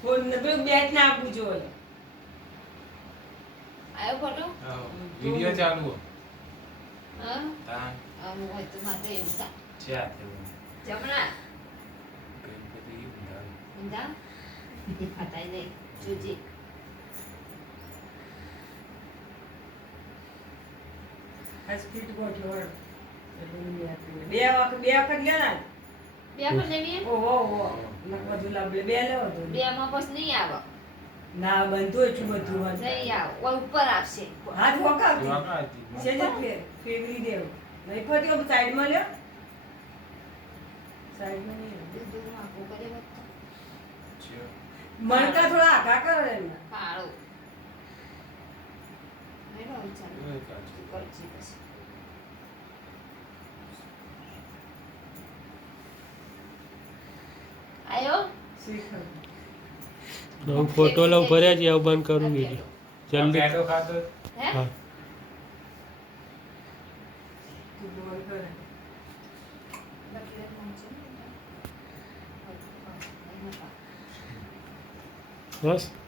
Phone ને પેલું બેટ ના આપવું જોઈએ. આયો ફોટો વિડિયો ચાલુ હો હા તા આમ હોય તો માથે એમ તા છે આ થયું જમણા ગણપતિ ઉધાર ઊંધા હટાઈ દે જોજે આ સ્પીડ ગોઠવણ એટલે નહીં આપી. બે વખત લેના બે પર લેવીએ ઓહો ઓહો નકવા જુલાબ બે લેવો તો બે માં પછી નહીં આવે ના બનતું એટલું બધું હોય. નહીં આવે ઓય ઉપર આવશે હાથ વખાવતી જોવા હતી છે જ ફેરવી દેવું નહીં ફરતી હોય સાઈડમાં લ્યો સાઈડમાં નહીં દૂધ આખું કરે વખત છે મણકા થોડા આખા કરો એમના કાળો મેરો વિચાર એ કાચું કરજી પછી આયો શીખર હું ફોટો લઉં ભર્યા છે આવું બંધ કરું વિડીયો જલ્દી પેડો ખાતો હે હા ગોળ કરે બસ